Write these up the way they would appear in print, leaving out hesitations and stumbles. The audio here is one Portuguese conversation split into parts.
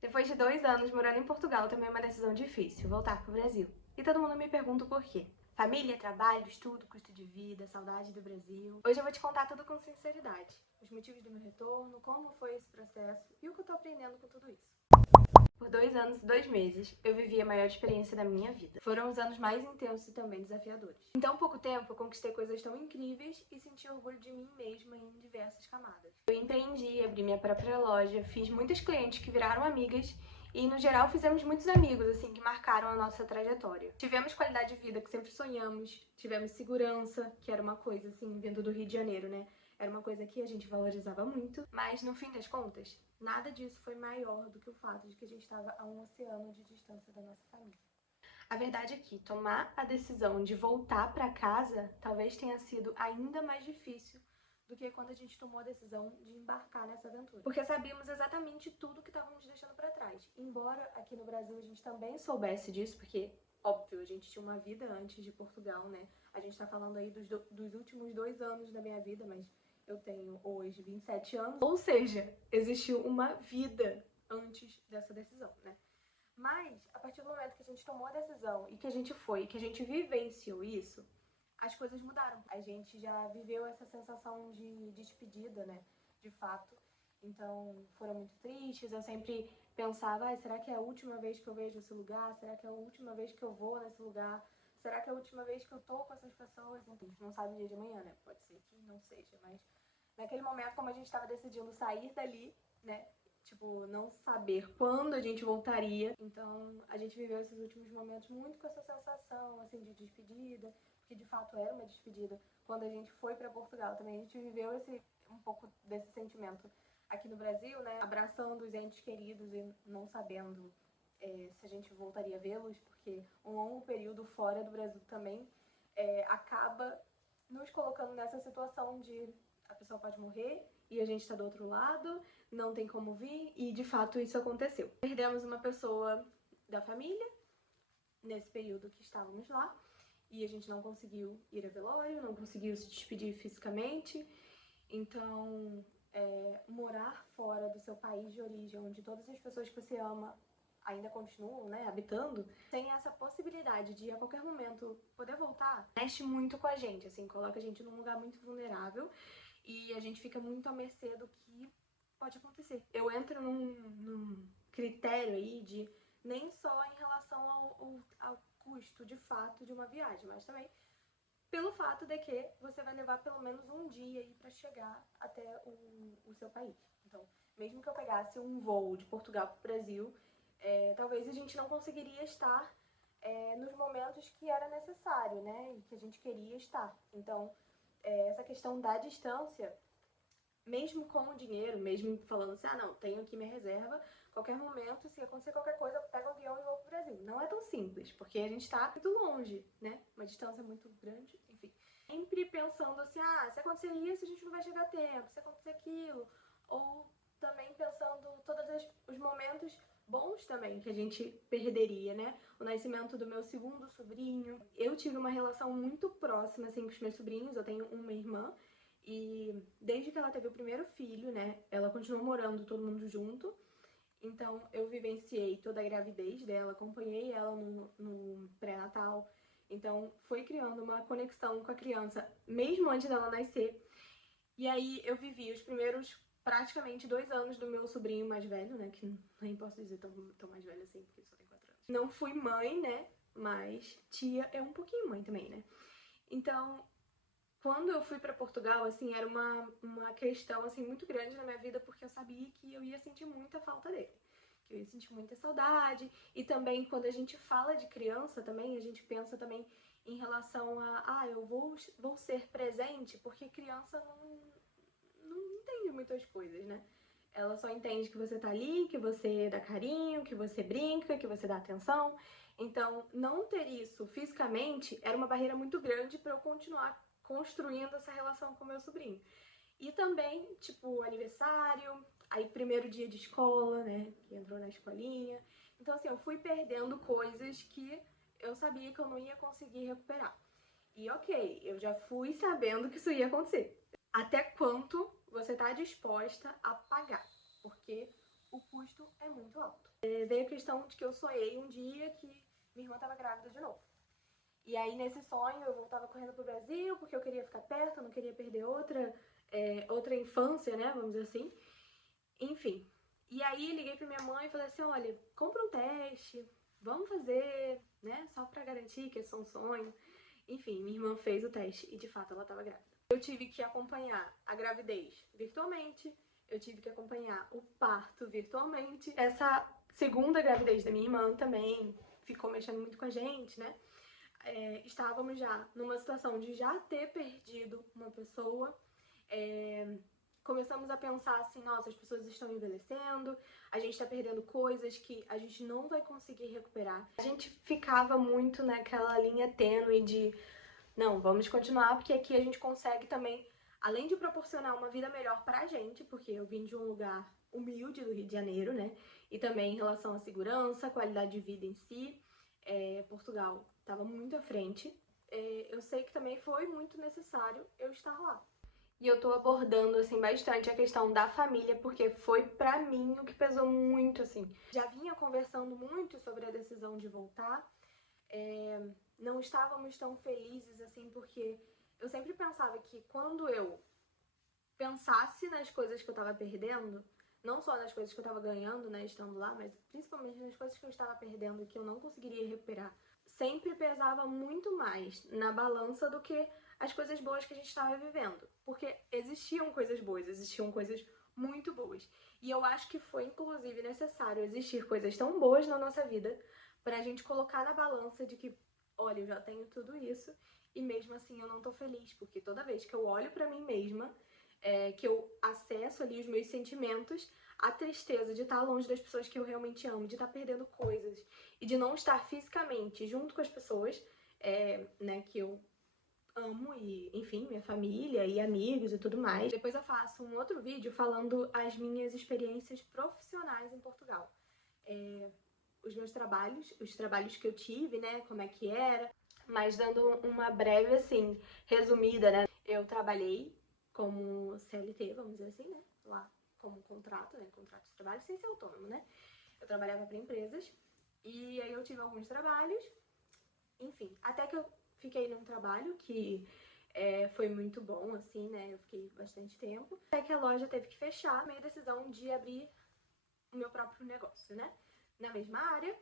Depois de 2 anos morando em Portugal, tomei uma decisão difícil, voltar pro Brasil. E todo mundo me pergunta o porquê. Família, trabalho, estudo, custo de vida, saudade do Brasil. Hoje eu vou te contar tudo com sinceridade. Os motivos do meu retorno, como foi esse processo e o que eu tô aprendendo com tudo isso. Por 2 anos e 2 meses, eu vivi a maior experiência da minha vida. Foram os anos mais intensos e também desafiadores. Em tão pouco tempo, eu conquistei coisas tão incríveis e senti orgulho de mim mesma em diversas camadas. Eu empreendi, abri minha própria loja, fiz muitas clientes que viraram amigas e, no geral, fizemos muitos amigos, assim, que marcaram a nossa trajetória. Tivemos qualidade de vida que sempre sonhamos, tivemos segurança, que era uma coisa, assim, vindo do Rio de Janeiro, né? Era uma coisa que a gente valorizava muito, mas no fim das contas, nada disso foi maior do que o fato de que a gente estava a um oceano de distância da nossa família. A verdade é que tomar a decisão de voltar para casa talvez tenha sido ainda mais difícil do que quando a gente tomou a decisão de embarcar nessa aventura. Porque sabíamos exatamente tudo que estávamos deixando para trás. Embora aqui no Brasil a gente também soubesse disso, porque, óbvio, a gente tinha uma vida antes de Portugal, né? A gente tá falando aí dos últimos 2 anos da minha vida, mas eu tenho hoje 27 anos. Ou seja, existiu uma vida antes dessa decisão, né? Mas, a partir do momento que a gente tomou a decisão e que a gente foi, que a gente vivenciou isso, as coisas mudaram. A gente já viveu essa sensação de despedida, né? De fato. Então, foram muito tristes. Eu sempre pensava, será que é a última vez que eu vejo esse lugar? Será que é a última vez que eu vou nesse lugar? Será que é a última vez que eu tô com essas pessoas? Então, a gente não sabe o dia de amanhã, né? Pode ser que não seja, mas naquele momento, como a gente estava decidindo sair dali, né? Tipo, não saber quando a gente voltaria. Então, a gente viveu esses últimos momentos muito com essa sensação, assim, de despedida, porque de fato era uma despedida. Quando a gente foi para Portugal também, a gente viveu um pouco desse sentimento aqui no Brasil, né? Abraçando os entes queridos e não sabendo se a gente voltaria a vê-los, porque um longo período fora do Brasil também acaba nos colocando nessa situação de a pessoa pode morrer e a gente está do outro lado, não tem como vir, e de fato isso aconteceu. Perdemos uma pessoa da família nesse período que estávamos lá e a gente não conseguiu ir a velório, não conseguiu se despedir fisicamente. Então, morar fora do seu país de origem, onde todas as pessoas que você ama ainda continuam, né, habitando, sem essa possibilidade de a qualquer momento poder voltar, mexe muito com a gente, assim, coloca a gente num lugar muito vulnerável e a gente fica muito à mercê do que pode acontecer. Eu entro num critério aí de nem só em relação ao custo de fato de uma viagem, mas também pelo fato de que você vai levar pelo menos um dia aí para chegar até o seu país. Então, mesmo que eu pegasse um voo de Portugal para o Brasil, talvez a gente não conseguiria estar nos momentos que era necessário, né? E que a gente queria estar. Então, essa questão da distância, mesmo com o dinheiro, mesmo falando assim, não, tenho aqui minha reserva, qualquer momento, se acontecer qualquer coisa, eu pego o avião e vou pro Brasil. Não é tão simples, porque a gente tá muito longe, né? Uma distância muito grande, enfim. Sempre pensando assim, se acontecer isso, a gente não vai chegar a tempo, se acontecer aquilo. Ou também pensando todos os momentos bons também que a gente perderia, né? O nascimento do meu segundo sobrinho. Eu tive uma relação muito próxima, assim, com os meus sobrinhos. Eu tenho uma irmã e desde que ela teve o primeiro filho, né, ela continuou morando todo mundo junto. Então eu vivenciei toda a gravidez dela, acompanhei ela no pré-natal. Então foi criando uma conexão com a criança, mesmo antes dela nascer. E aí eu vivi os primeiros praticamente 2 anos do meu sobrinho mais velho, né, que nem posso dizer tão mais velho assim, porque ele só tem 4 anos. Não fui mãe, né, mas tia é um pouquinho mãe também, né. Então, quando eu fui para Portugal, assim, era uma questão, assim, muito grande na minha vida, porque eu sabia que eu ia sentir muita falta dele. Que eu ia sentir muita saudade. E também, quando a gente fala de criança também, a gente pensa também em relação eu vou ser presente, porque criança não entende muitas coisas, né? Ela só entende que você tá ali, que você dá carinho, que você brinca, que você dá atenção. Então, não ter isso fisicamente era uma barreira muito grande para eu continuar construindo essa relação com meu sobrinho. E também, tipo, aniversário, aí primeiro dia de escola, né, que entrou na escolinha. Então, assim, eu fui perdendo coisas que eu sabia que eu não ia conseguir recuperar. E ok, eu já fui sabendo que isso ia acontecer. Até quanto você tá disposta a pagar? Porque o custo é muito alto. Veio a questão de que eu sonhei um dia que minha irmã estava grávida de novo. E aí, nesse sonho, eu voltava correndo pro Brasil, porque eu queria ficar perto, eu não queria perder outra infância, né, vamos dizer assim. Enfim. E aí, liguei pra minha mãe e falei assim, olha, compra um teste, vamos fazer, né, só pra garantir que é só um sonho. Enfim, minha irmã fez o teste e, de fato, ela estava grávida. Eu tive que acompanhar a gravidez virtualmente, eu tive que acompanhar o parto virtualmente. Essa segunda gravidez da minha irmã também ficou mexendo muito com a gente, né? Estávamos já numa situação de já ter perdido uma pessoa. Começamos a pensar assim, nossa, as pessoas estão envelhecendo, a gente tá perdendo coisas que a gente não vai conseguir recuperar. A gente ficava muito naquela linha tênue de, não, vamos continuar porque aqui a gente consegue também, além de proporcionar uma vida melhor pra gente, porque eu vim de um lugar humilde do Rio de Janeiro, né? E também em relação à segurança, qualidade de vida em si, Portugal estava muito à frente. Eu sei que também foi muito necessário eu estar lá. E eu tô abordando, assim, bastante a questão da família, porque foi pra mim o que pesou muito, assim. Já vinha conversando muito sobre a decisão de voltar. Não estávamos tão felizes, assim, porque eu sempre pensava que quando eu pensasse nas coisas que eu tava perdendo, não só nas coisas que eu tava ganhando, né, estando lá, mas principalmente nas coisas que eu estava perdendo e que eu não conseguiria recuperar, sempre pesava muito mais na balança do que as coisas boas que a gente estava vivendo. Porque existiam coisas boas, existiam coisas muito boas. E eu acho que foi, inclusive, necessário existir coisas tão boas na nossa vida pra gente colocar na balança de que, olha, eu já tenho tudo isso e mesmo assim eu não tô feliz. Porque toda vez que eu olho pra mim mesma, que eu acesso ali os meus sentimentos, a tristeza de estar longe das pessoas que eu realmente amo, de estar perdendo coisas e de não estar fisicamente junto com as pessoas, né, que eu amo e, enfim, minha família e amigos e tudo mais. Depois eu faço um outro vídeo falando as minhas experiências profissionais em Portugal. Os meus trabalhos, os trabalhos que eu tive, né, como é que era, mas dando uma breve, assim, resumida, né, eu trabalhei como CLT, vamos dizer assim, né, lá como contrato, né, contrato de trabalho, sem ser autônomo, né, eu trabalhava para empresas e aí eu tive alguns trabalhos, enfim, até que eu fiquei num trabalho que foi muito bom, assim, né, eu fiquei bastante tempo, até que a loja teve que fechar, tomei a decisão de abrir o meu próprio negócio, né, na mesma área,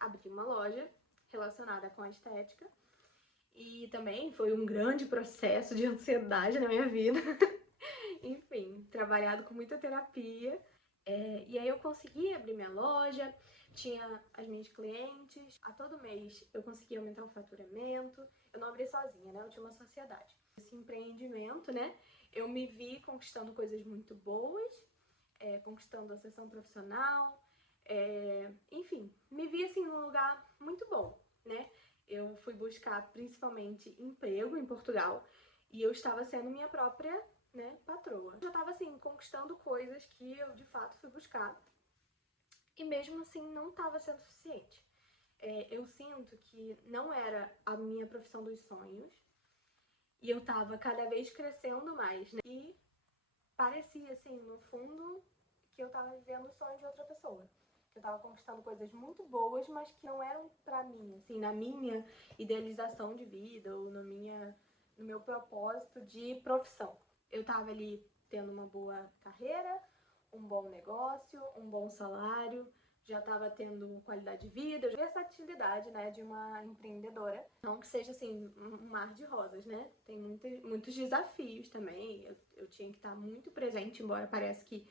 abri uma loja relacionada com a estética e também foi um grande processo de ansiedade na minha vida. Enfim, trabalhado com muita terapia. E aí eu consegui abrir minha loja, tinha as minhas clientes, a todo mês eu conseguia aumentar o faturamento. Eu não abri sozinha, né? Eu tinha uma sociedade. Esse empreendimento, né? Eu me vi conquistando coisas muito boas, conquistando a sessão profissional, enfim, me vi assim num lugar muito bom, né? Eu fui buscar principalmente emprego em Portugal e eu estava sendo minha própria, né, patroa. Eu já estava assim conquistando coisas que eu de fato fui buscar e mesmo assim não estava sendo suficiente. Eu sinto que não era a minha profissão dos sonhos e eu estava cada vez crescendo mais, né? E parecia assim, no fundo, que eu estava vivendo o sonho de outra pessoa. Eu tava conquistando coisas muito boas, mas que não eram pra mim, assim, na minha idealização de vida ou no meu propósito de profissão. Eu tava ali tendo uma boa carreira, um bom negócio, um bom salário, já tava tendo qualidade de vida, versatilidade, né, de uma empreendedora. Não que seja, assim, um mar de rosas, né? Tem muitos desafios também. Eu tinha que estar muito presente, embora pareça que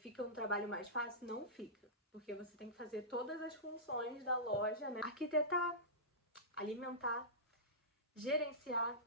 fica um trabalho mais fácil, não fica. Porque você tem que fazer todas as funções da loja, né? Arquitetar, alimentar, gerenciar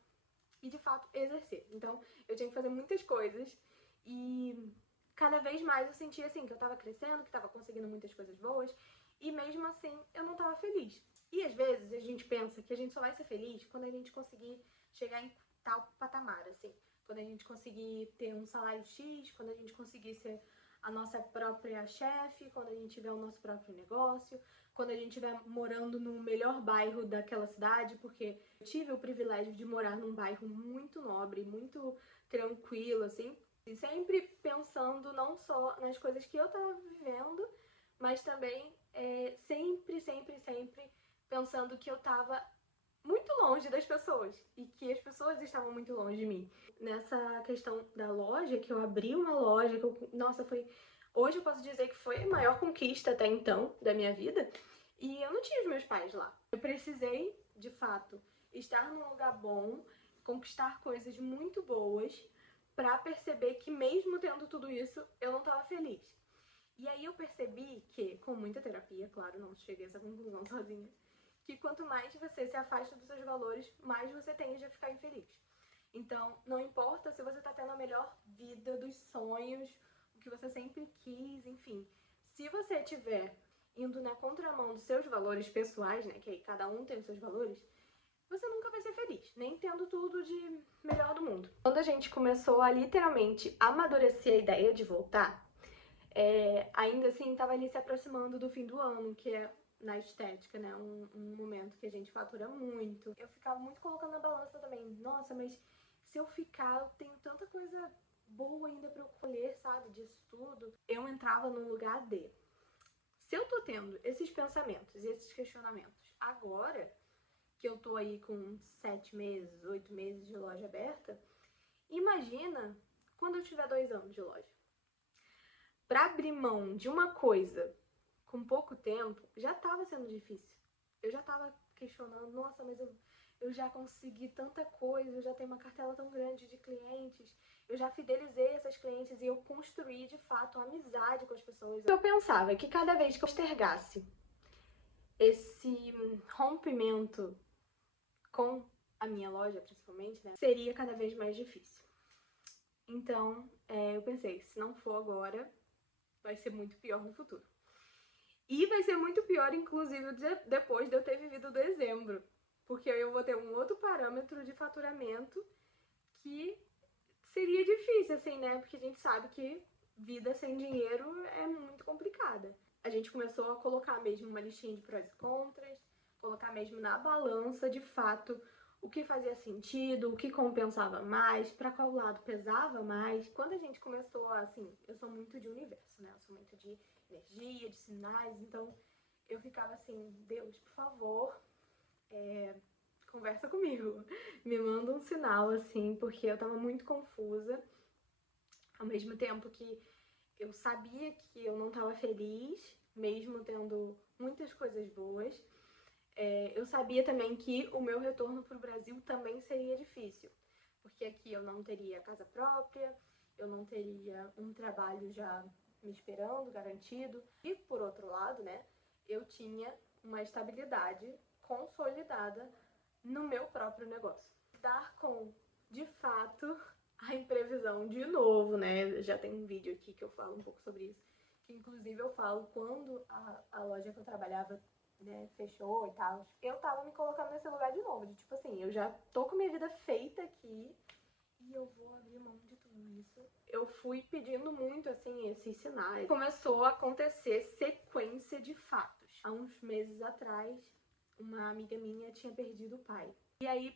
e, de fato, exercer. Então, eu tinha que fazer muitas coisas e cada vez mais eu sentia, assim, que eu tava crescendo, que tava conseguindo muitas coisas boas e, mesmo assim, eu não tava feliz. E, às vezes, a gente pensa que a gente só vai ser feliz quando a gente conseguir chegar em tal patamar, assim. Quando a gente conseguir ter um salário X, quando a gente conseguir ser a nossa própria chefe, quando a gente tiver o nosso próprio negócio, quando a gente estiver morando no melhor bairro daquela cidade, porque eu tive o privilégio de morar num bairro muito nobre, muito tranquilo, assim. E sempre pensando não só nas coisas que eu tava vivendo, mas também sempre pensando que eu tava muito longe das pessoas e que as pessoas estavam muito longe de mim. Nessa questão da loja, que eu abri uma loja, nossa, hoje eu posso dizer que foi a maior conquista até então da minha vida, e eu não tinha os meus pais lá. Eu precisei, de fato, estar num lugar bom, conquistar coisas muito boas, pra perceber que mesmo tendo tudo isso, eu não tava feliz. E aí eu percebi que, com muita terapia, claro, não cheguei a essa conclusão sozinha, que quanto mais você se afasta dos seus valores, mais você tende a ficar infeliz. Então, não importa se você tá tendo a melhor vida dos sonhos, o que você sempre quis, enfim. Se você estiver indo na contramão dos seus valores pessoais, né, que aí cada um tem os seus valores, você nunca vai ser feliz, nem tendo tudo de melhor do mundo. Quando a gente começou a literalmente amadurecer a ideia de voltar, ainda assim estava ali se aproximando do fim do ano, que é na estética, né? Um momento que a gente fatura muito. Eu ficava muito colocando na balança também. Nossa, mas se eu ficar, eu tenho tanta coisa boa ainda pra eu colher, sabe? Disso tudo. Eu entrava no lugar de... Se eu tô tendo esses pensamentos e esses questionamentos agora, que eu tô aí com 7 meses, 8 meses de loja aberta, imagina quando eu tiver 2 anos de loja. Pra abrir mão de uma coisa com pouco tempo, já tava sendo difícil. Eu já tava questionando, nossa, mas eu já consegui tanta coisa, eu já tenho uma cartela tão grande de clientes, eu já fidelizei essas clientes e eu construí, de fato, amizade com as pessoas. Eu pensava que cada vez que eu postergasse esse rompimento com a minha loja, principalmente, né, seria cada vez mais difícil. Então, eu pensei, se não for agora, vai ser muito pior no futuro. E vai ser muito pior, inclusive, depois de eu ter vivido dezembro. Porque eu vou ter um outro parâmetro de faturamento que seria difícil, assim, né? Porque a gente sabe que vida sem dinheiro é muito complicada. A gente começou a colocar mesmo uma listinha de prós e contras, colocar mesmo na balança, de fato, o que fazia sentido, o que compensava mais, pra qual lado pesava mais. Quando a gente começou, assim, eu sou muito de universo, né? Eu sou muito de energia, de sinais, então eu ficava assim, Deus, por favor, conversa comigo, me manda um sinal, assim, porque eu tava muito confusa, ao mesmo tempo que eu sabia que eu não tava feliz, mesmo tendo muitas coisas boas. Eu sabia também que o meu retorno pro Brasil também seria difícil, porque aqui eu não teria casa própria, eu não teria um trabalho já me esperando, garantido. E, por outro lado, né, eu tinha uma estabilidade consolidada no meu próprio negócio. Dar com, de fato, a imprevisão de novo, né? Já tem um vídeo aqui que eu falo um pouco sobre isso, que inclusive eu falo quando a loja que eu trabalhava, né, fechou e tal. Eu tava me colocando nesse lugar de novo, de tipo assim, eu já tô com minha vida feita aqui e eu vou abrir mão de tudo isso. Eu fui pedindo muito, assim, esses sinais. Começou a acontecer sequência de fatos. Há uns meses atrás, uma amiga minha tinha perdido o pai. E aí,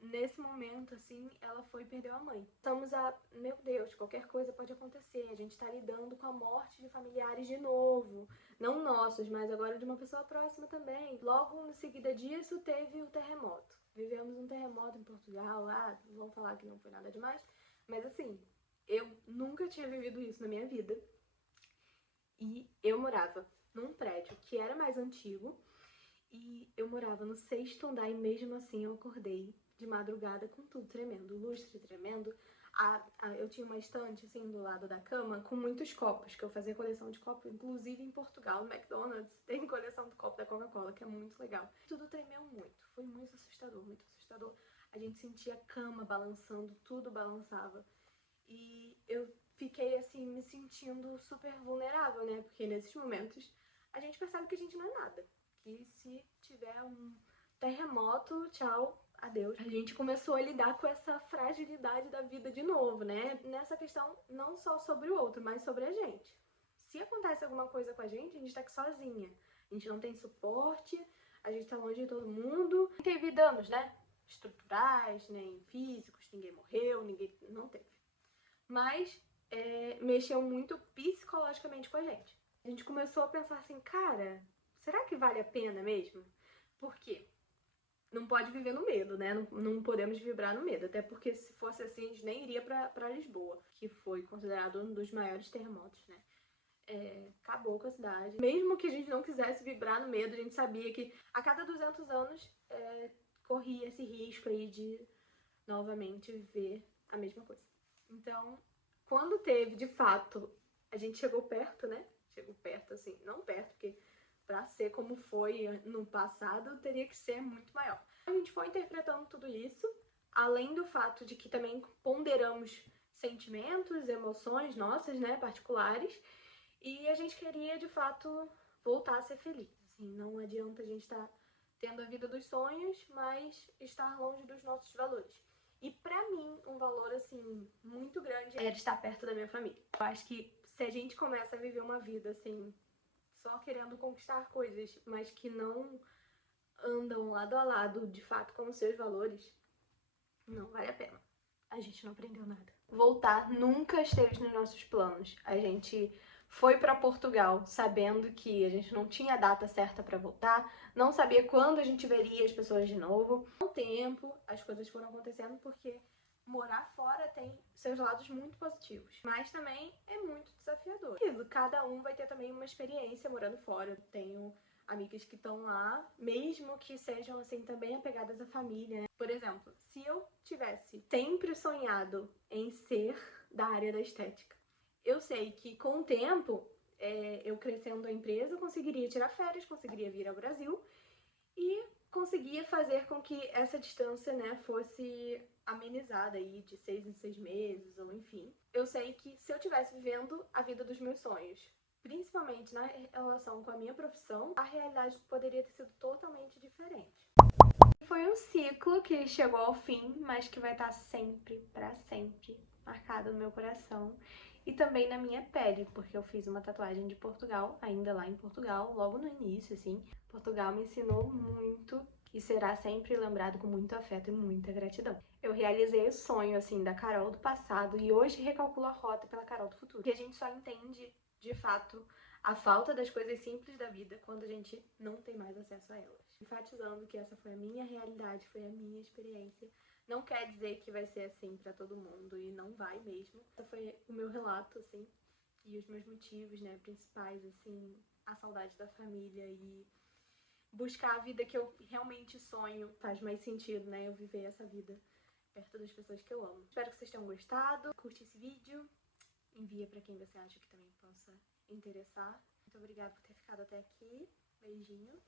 nesse momento, assim, ela foi e perdeu a mãe. Estamos meu Deus, qualquer coisa pode acontecer. A gente tá lidando com a morte de familiares de novo. Não nossos, mas agora de uma pessoa próxima também. Logo em seguida disso, teve o terremoto. Vivemos um terremoto em Portugal, não vamos falar que não foi nada demais. Mas assim, eu nunca tinha vivido isso na minha vida. E eu morava num prédio que era mais antigo. E eu morava no 6º andar e mesmo assim eu acordei de madrugada com tudo tremendo, lustre tremendo. Eu tinha uma estante assim do lado da cama com muitos copos, que eu fazia coleção de copos, inclusive em Portugal, no McDonald's, tem coleção de copo da Coca-Cola, que é muito legal. Tudo tremeu muito, foi muito assustador, muito assustador. A gente sentia a cama balançando, tudo balançava. E eu fiquei assim, me sentindo super vulnerável, né? Porque nesses momentos a gente percebe que a gente não é nada. Que se tiver um terremoto, tchau, adeus. A gente começou a lidar com essa fragilidade da vida de novo, né? Nessa questão não só sobre o outro, mas sobre a gente. Se acontece alguma coisa com a gente tá aqui sozinha. A gente não tem suporte, a gente tá longe de todo mundo. Não teve danos, né? Estruturais, nem físicos, ninguém morreu, ninguém... não teve. mas mexeu muito psicologicamente com a gente. A gente começou a pensar assim, cara, será que vale a pena mesmo? Por quê? Não pode viver no medo, né? Não podemos vibrar no medo. Até porque se fosse assim, a gente nem iria pra Lisboa, que foi considerado um dos maiores terremotos, né? Acabou com a cidade. Mesmo que a gente não quisesse vibrar no medo, a gente sabia que a cada 200 anos corria esse risco aí de novamente ver a mesma coisa. Então, quando teve, de fato, a gente chegou perto, né? Chegou perto, assim, não perto, porque pra ser como foi no passado, teria que ser muito maior. A gente foi interpretando tudo isso, além do fato de que também ponderamos sentimentos, emoções nossas, né, particulares, e a gente queria, de fato, voltar a ser feliz. Assim, não adianta a gente estar tendo a vida dos sonhos, mas estar longe dos nossos valores. E pra mim, um valor, assim, muito grande era estar perto da minha família. Eu acho que se a gente começa a viver uma vida, assim, só querendo conquistar coisas, mas que não andam lado a lado, de fato, com os seus valores, não vale a pena. A gente não aprendeu nada. Voltar nunca esteve nos nossos planos. A gente foi para Portugal sabendo que a gente não tinha a data certa para voltar, não sabia quando a gente veria as pessoas de novo. Com o tempo, as coisas foram acontecendo porque morar fora tem seus lados muito positivos, mas também é muito desafiador. Cada um vai ter também uma experiência morando fora. Eu tenho amigas que estão lá, mesmo que sejam assim também apegadas à família, né? Por exemplo, se eu tivesse sempre sonhado em ser da área da estética, eu sei que com o tempo, eu crescendo a empresa, eu conseguiria tirar férias, conseguiria vir ao Brasil e conseguia fazer com que essa distância, né, fosse amenizada aí de 6 em 6 meses, ou enfim. Eu sei que se eu estivesse vivendo a vida dos meus sonhos, principalmente na relação com a minha profissão, a realidade poderia ter sido totalmente diferente. Foi um ciclo que chegou ao fim, mas que vai estar sempre, pra sempre, marcado no meu coração e também na minha pele, porque eu fiz uma tatuagem de Portugal, ainda lá em Portugal, logo no início, assim. Portugal me ensinou muito e será sempre lembrado com muito afeto e muita gratidão. Eu realizei o sonho, assim, da Carol do passado e hoje recalculo a rota pela Carol do futuro. Que a gente só entende, de fato, a falta das coisas simples da vida quando a gente não tem mais acesso a elas. Enfatizando que essa foi a minha realidade, foi a minha experiência. Não quer dizer que vai ser assim pra todo mundo e não vai mesmo. Esse foi o meu relato, assim, e os meus motivos, né, principais, assim, a saudade da família e buscar a vida que eu realmente sonho. Faz mais sentido, né, eu viver essa vida perto das pessoas que eu amo. Espero que vocês tenham gostado. Curte esse vídeo, envia pra quem você acha que também possa interessar. Muito obrigada por ter ficado até aqui. Beijinho.